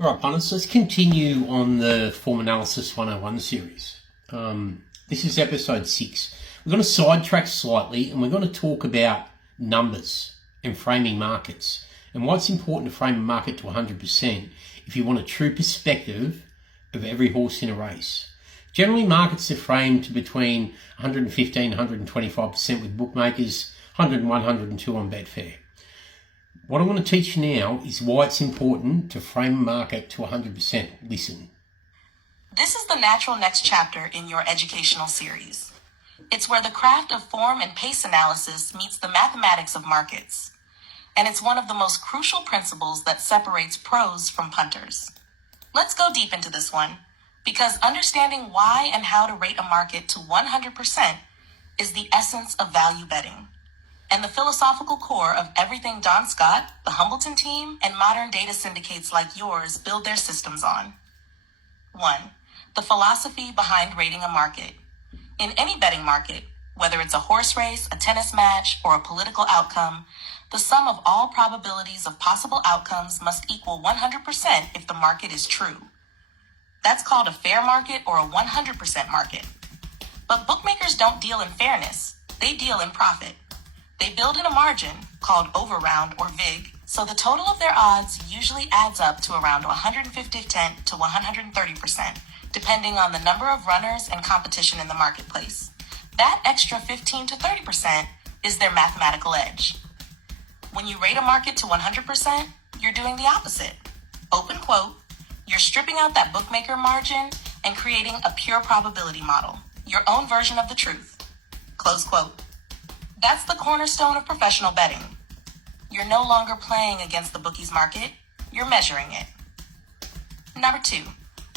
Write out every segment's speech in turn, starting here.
All right, punters, let's continue on the Form Analysis 101 series. This is episode 6. We're going to sidetrack slightly and we're going to talk about numbers and framing markets and why it's important to frame a market to 100% if you want a true perspective of every horse in a race. Generally, markets are framed to between 115 and 125% with bookmakers, 100 and 102 on Betfair. What I want to teach you now is why it's important to frame a market to 100%. Listen. This is the natural next chapter in your educational series. It's where the craft of form and pace analysis meets the mathematics of markets. And it's one of the most crucial principles that separates pros from punters. Let's go deep into this one, because understanding why and how to rate a market to 100% is the essence of value betting, and the philosophical core of everything Don Scott, the Humbleton team, and modern data syndicates like yours build their systems on. 1. The philosophy behind rating a market. In any betting market, whether it's a horse race, a tennis match, or a political outcome, the sum of all probabilities of possible outcomes must equal 100% if the market is true. That's called a fair market or a 100% market. But bookmakers don't deal in fairness, they deal in profit. They build in a margin, called overround or VIG, so the total of their odds usually adds up to around 150% to 130%, depending on the number of runners and competition in the marketplace. That extra 15 to 30% is their mathematical edge. When you rate a market to 100%, you're doing the opposite. Open quote, you're stripping out that bookmaker margin and creating a pure probability model, your own version of the truth. Close quote. That's the cornerstone of professional betting. You're no longer playing against the bookie's market, you're measuring it. Number 2,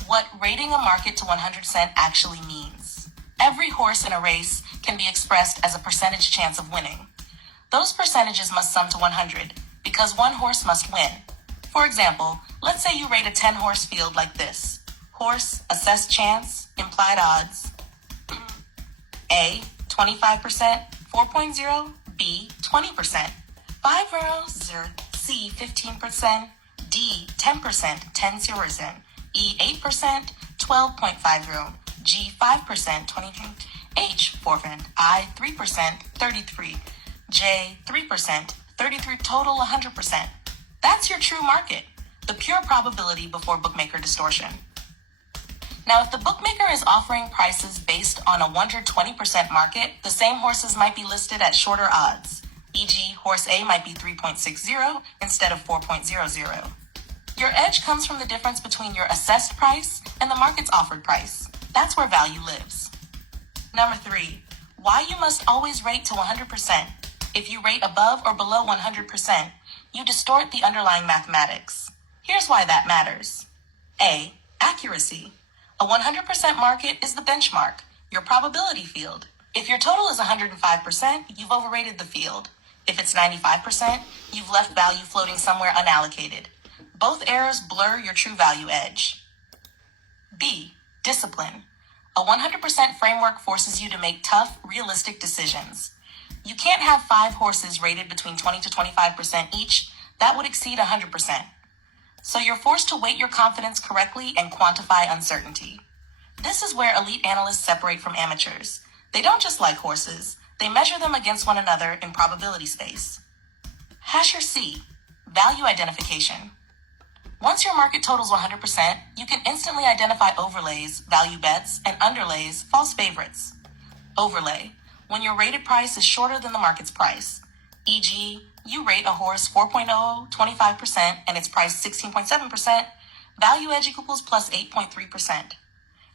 what rating a market to 100% actually means. Every horse in a race can be expressed as a percentage chance of winning. Those percentages must sum to 100 because one horse must win. For example, let's say you rate a 10-horse field like this. Horse, assessed chance, implied odds. A, 25%, 4.0, B, 20%, 5.0, C, 15%, D, 10%, 10.0, E, 8%, 12.50, G, 5%, 20, H, 4%, I, 3%, 33, J, 3%, 33, total 100%. That's your true market, the pure probability before bookmaker distortion. Now, if the bookmaker is offering prices based on a 120% market, the same horses might be listed at shorter odds, e.g. horse A might be 3.60 instead of 4.00. Your edge comes from the difference between your assessed price and the market's offered price. That's where value lives. Number 3, why you must always rate to 100%. If you rate above or below 100%, you distort the underlying mathematics. Here's why that matters. A, accuracy. A 100% market is the benchmark, your probability field. If your total is 105%, you've overrated the field. If it's 95%, you've left value floating somewhere unallocated. Both errors blur your true value edge. B, discipline. A 100% framework forces you to make tough, realistic decisions. You can't have 5 horses rated between 20 to 25% each. That would exceed 100%. So you're forced to weight your confidence correctly and quantify uncertainty. This is where elite analysts separate from amateurs. They don't just like horses, they measure them against one another in probability space. Hasher C, value identification. Once your market totals 100%, you can instantly identify overlays, value bets, and underlays, false favorites. Overlay, when your rated price is shorter than the market's price. E.g., you rate a horse 4.0, 25%, and its price 16.7%, value edge equals plus 8.3%.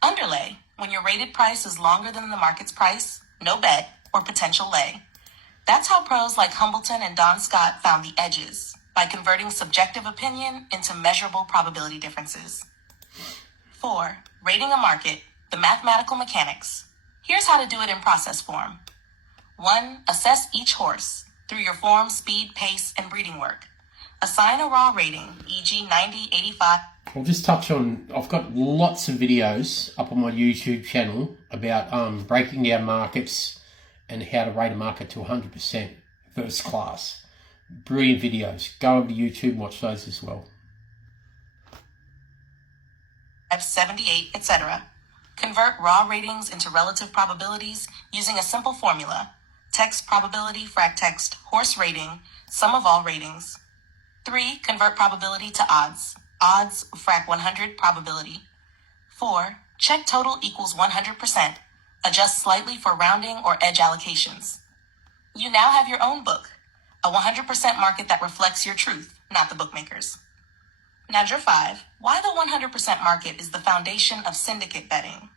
Underlay, when your rated price is longer than the market's price, no bet, or potential lay. That's how pros like Humbleton and Don Scott found the edges, by converting subjective opinion into measurable probability differences. 4. Rating a market, the mathematical mechanics. Here's how to do it in process form. 1. Assess each horse through your form, speed, pace, and breeding work. Assign a raw rating, e.g. 90, 85. I'll just touch on, I've got lots of videos up on my YouTube channel about breaking down markets and how to rate a market to 100% first class. Brilliant videos. Go over to YouTube and watch those as well. 78, etc. Convert raw ratings into relative probabilities using a simple formula. Text probability, frac text, horse rating, sum of all ratings. 3. Convert probability to odds. Odds, frac 100, probability. 4. Check total equals 100%. Adjust slightly for rounding or edge allocations. You now have your own book, a 100% market that reflects your truth, not the bookmakers. Now, 5. Why the 100% market is the foundation of syndicate betting.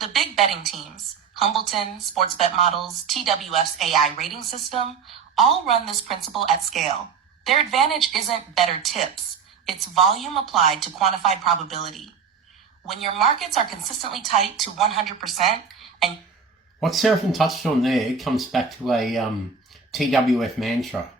The big betting teams, Humbleton, Sportsbet Models, TWF's AI rating system, all run this principle at scale. Their advantage isn't better tips, it's volume applied to quantified probability. When your markets are consistently tight to 100% and what Seraphin touched on there comes back to a TWF mantra.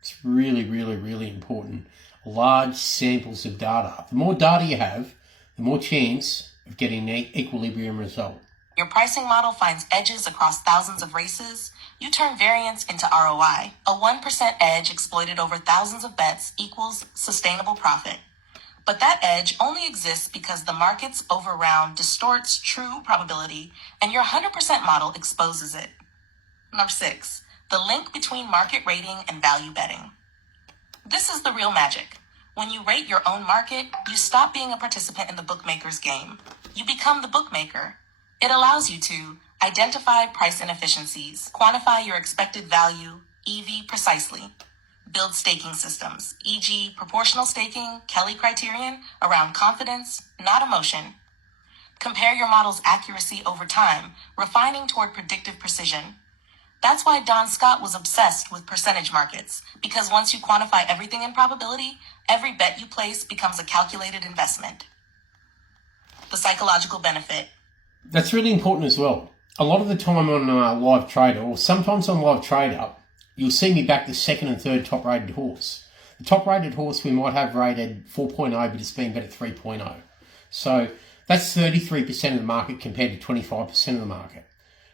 It's really, really, really important. Large samples of data. The more data you have, the more chance of getting an equilibrium result. Your pricing model finds edges across thousands of races. You turn variance into ROI. A 1% edge exploited over thousands of bets equals sustainable profit. But that edge only exists because the market's overround distorts true probability, and your 100% model exposes it. 6. The link between market rating and value betting. This is the real magic. When you rate your own market, you stop being a participant in the bookmaker's game. You become the bookmaker. It allows you to identify price inefficiencies, quantify your expected value, EV, precisely, build staking systems, e.g. proportional staking, Kelly criterion, around confidence, not emotion. Compare your model's accuracy over time, refining toward predictive precision. That's why Don Scott was obsessed with percentage markets, because once you quantify everything in probability, every bet you place becomes a calculated investment. The psychological benefit. That's really important as well. A lot of the time on Live Trader, or sometimes on Live Trader, you'll see me back the second and third top-rated horse. The top-rated horse we might have rated 4.0, but it's been bet at 3.0. So that's 33% of the market compared to 25% of the market.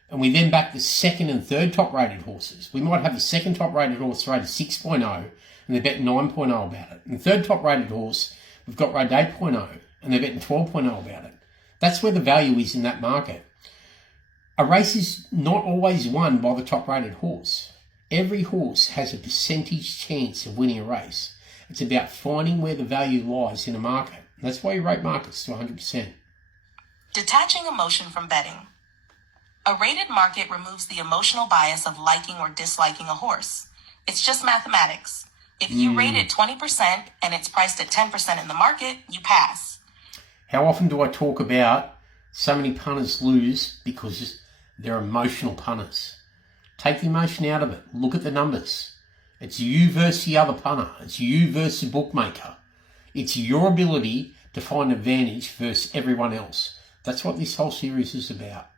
And we then back the second and third top-rated horses. We might have the second top-rated horse rated 6.0, and they bet 9.0 about it. And the third top-rated horse, we've got rated 8.0, and they're betting 12.0 about it. That's where the value is in that market. A race is not always won by the top-rated horse. Every horse has a percentage chance of winning a race. It's about finding where the value lies in a market. And that's why you rate markets to 100%. Detaching emotion from betting. A rated market removes the emotional bias of liking or disliking a horse. It's just mathematics. If you rate it 20% and it's priced at 10% in the market, you pass. How often do I talk about so many punters lose because they're emotional punters? Take the emotion out of it. Look at the numbers. It's you versus the other punter. It's you versus the bookmaker. It's your ability to find advantage versus everyone else. That's what this whole series is about.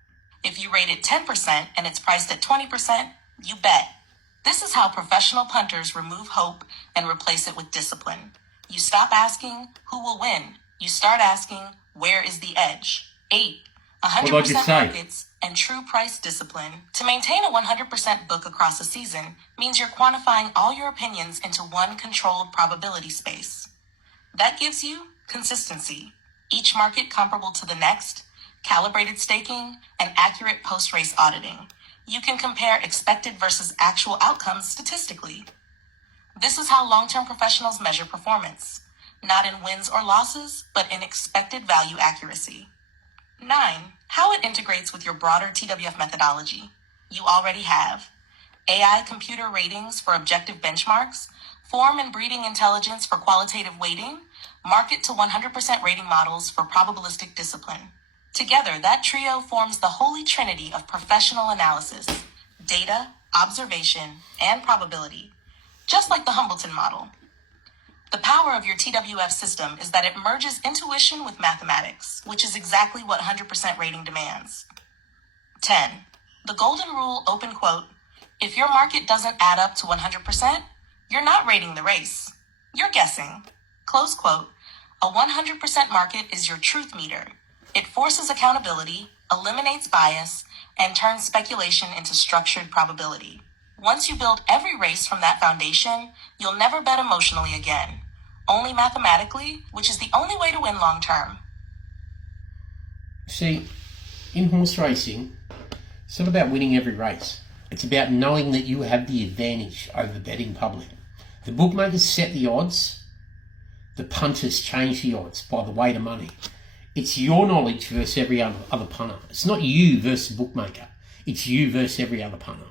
If you rate it 10% and it's priced at 20%, you bet. This is how professional punters remove hope and replace it with discipline. You stop asking, who will win? You start asking, where is the edge? 8. 100% markets and true price discipline. To maintain a 100% book across a season means you're quantifying all your opinions into one controlled probability space. That gives you consistency. Each market comparable to the next, calibrated staking, and accurate post-race auditing. You can compare expected versus actual outcomes statistically. This is how long-term professionals measure performance. Not in wins or losses, but in expected value accuracy. 9. How it integrates with your broader TWF methodology. You already have AI computer ratings for objective benchmarks, form and breeding intelligence for qualitative weighting, market to 100% rating models for probabilistic discipline. Together, that trio forms the holy trinity of professional analysis, data, observation, and probability, just like the Humbleton model. The power of your TWF system is that it merges intuition with mathematics, which is exactly what 100% rating demands. 10. The golden rule, open quote, if your market doesn't add up to 100%, you're not rating the race. You're guessing. Close quote. A 100% market is your truth meter. It forces accountability, eliminates bias, and turns speculation into structured probability. Once you build every race from that foundation, you'll never bet emotionally again. Only mathematically, which is the only way to win long term. See, in horse racing, it's not about winning every race. It's about knowing that you have the advantage over the betting public. The bookmakers set the odds. The punters change the odds by the weight of money. It's your knowledge versus every other punter. It's not you versus the bookmaker. It's you versus every other punter.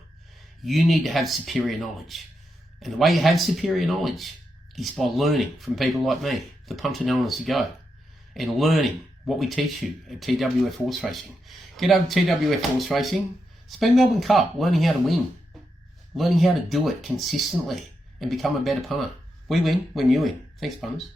You need to have superior knowledge. And the way you have superior knowledge is by learning from people like me, the punter known as the Go, and learning what we teach you at TWF Horse Racing. Get over to TWF Horse Racing, spend Melbourne Cup learning how to win, learning how to do it consistently and become a better punter. We win when you win. Thanks, punters.